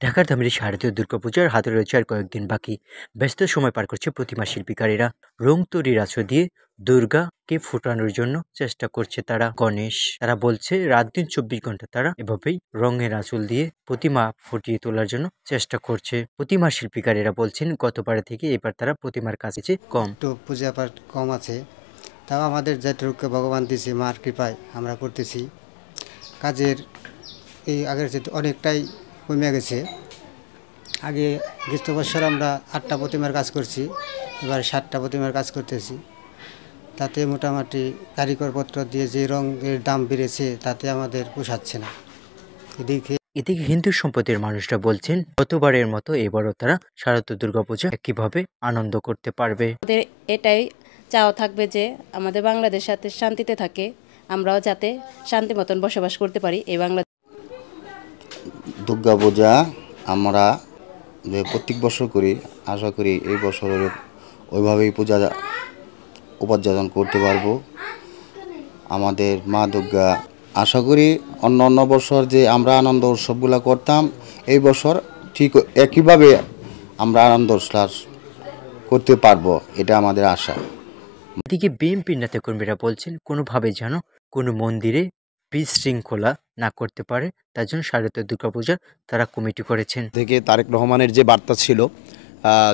ঢাকার ধামরাই শারদীয় দুর্গাপূজার হাতে রয়েছে আর কয়েকদিন বাকি। ব্যস্ত সময় পার করছে প্রতিমা শিল্পীকারেরা। রং তৈরির আঁচড় দিয়ে দুর্গাকে ফোটানোর জন্য চেষ্টা করছে তারা। তারা বলছে রাত দিন 24 ঘন্টা তারা এভাবেই রঙের আঁচল দিয়ে প্রতিমা ফুটিয়ে তোলার জন্য চেষ্টা করছে। প্রতিমা শিল্পীকারেরা বলছেন গতবার থেকে এবার তারা প্রতিমার কাছে কম। একটু পূজা পাঠ কম আছে, তাও আমাদের যেটুকু ভগবান দিয়েছে মার কৃপায় আমরা করতেছি। কাজের এই আগের চেয়ে অনেকটাই কমে গেছে। আগে গত বছর আমরা 8টা প্রতিমার কাজ করছি, এবার 7টা প্রতিমার কাজ করতেছি। তাতে মোটামুটি কারিগরপত্র দিয়ে যে রঙের দাম বেড়েছে তাতে আমাদের পোষাচ্ছে না। এদিকে হিন্দু সম্প্রদায়ের মানুষরা বলছেন গতবারের মতো এবারও তারা শারদীয় দুর্গাপূজা একইভাবে আনন্দ করতে পারবে। আমাদের এটাই চাওয়া থাকবে যে আমাদের বাংলাদেশ সাথে শান্তিতে থাকে, আমরাও যাতে শান্তি মতন বসবাস করতে পারি এই বাংলা। দুর্গাপূজা আমরা যে প্রত্যেক বছর করি, আশা করি এই বছরের ওইভাবেই পূজা উপার্জন করতে পারবো। আমাদের মা দুর্গা আশা করি অন্য বছর যে আমরা আনন্দ উৎসবগুলো করতাম এই বছর ঠিক একইভাবে আমরা আনন্দ উল্লাস করতে পারবো, এটা আমাদের আশা। এদিকে বিএনপির নেতাকর্মীরা বলছেন কোনোভাবে যেন কোনো মন্দিরে বিশৃঙ্খলা না করতে পারে, তার জন্য শারদীয় দুর্গাপূজা তারা কমিটি করেছেন। থেকে তারেক রহমানের যে বার্তা ছিল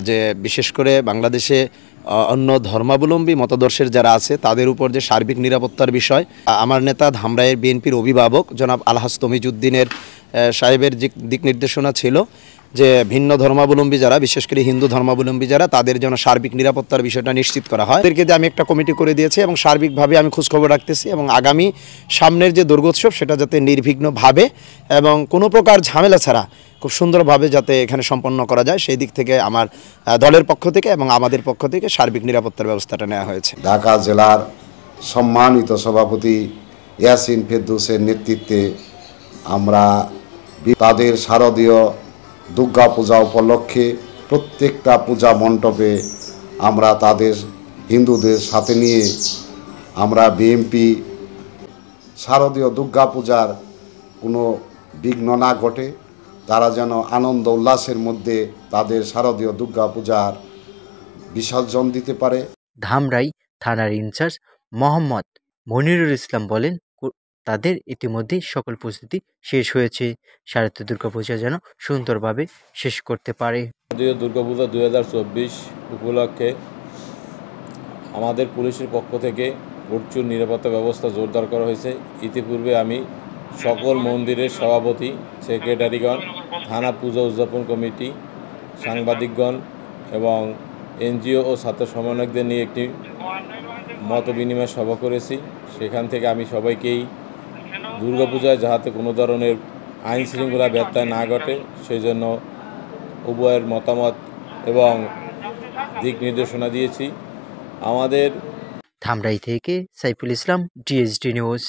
যে বিশেষ করে বাংলাদেশে অন্য ধর্মাবলম্বী মতাদর্শের যারা আছে তাদের উপর যে সার্বিক নিরাপত্তার বিষয়, আমার নেতা ধামরাইয়ের বিএনপির অভিভাবক জনাব আলহাজ তমিজউদ্দিনের সাহেবের দিক নির্দেশনা ছিল যে ভিন্ন ধর্মাবলম্বী যারা, বিশেষ করে হিন্দু ধর্মাবলম্বী যারা, তাদের যেন সার্বিক নিরাপত্তার বিষয়টা নিশ্চিত করা হয়। এদেরকে আমি একটা কমিটি করে দিয়েছি এবং সার্বিকভাবে আমি খোঁজখবর রাখতেছি এবং আগামী সামনের যে দুর্গোৎসব সেটা যাতে নির্বিঘ্নভাবে এবং কোনো প্রকার ঝামেলা ছাড়া খুব সুন্দরভাবে যাতে এখানে সম্পন্ন করা যায় সেই দিক থেকে আমার দলের পক্ষ থেকে এবং আমাদের পক্ষ থেকে সার্বিক নিরাপত্তার ব্যবস্থাটা নেওয়া হয়েছে। ঢাকা জেলার সম্মানিত সভাপতি ইয়াসিন ফেরদৌসের নেতৃত্বে আমরা তাদের শারদীয় দুর্গা পূজা উপলক্ষে প্রত্যেকটা পূজা মণ্ডপে আমরা তাদের হিন্দুদের সাথে নিয়ে আমরা বিএনপি শারদীয় দুর্গা পূজার কোনো বিঘ্ন না ঘটে, তারা যেন আনন্দ উল্লাসের মধ্যে তাদের শারদীয় দুর্গা পূজার বিসর্জন দিতে পারে। ধামরাই থানার ইনচার্জ মোহাম্মদ মনিরুল ইসলাম বলেন তাদের ইতিমধ্যেই সকল প্রস্তুতি শেষ হয়েছে, শারদীয় দুর্গাপূজা যেন সুন্দরভাবে শেষ করতে পারে। শারদীয় দুর্গাপূজা 2024 উপলক্ষে আমাদের পুলিশের পক্ষ থেকে প্রচুর নিরাপত্তা ব্যবস্থা জোরদার করা হয়েছে। ইতিপূর্বে আমি সকল মন্দিরের সভাপতি, সেক্রেটারিগণ, থানা পূজা উদযাপন কমিটি, সাংবাদিকগণ এবং এনজিও ও ছাত্র সমন্বয়কদের নিয়ে একটি মত বিনিময় সভা করেছি। সেখান থেকে আমি সবাইকেই দুর্গাপূজায় যাতে কোনো ধরনের আইন শৃঙ্খলা ব্যত্যয় না ঘটে সেই জন্য উভয়ের মতামত এবং দিক নির্দেশনা দিয়েছি। আমাদের ধামরাই থেকে সাইফুল ইসলাম, ডিএসডি নিউজ।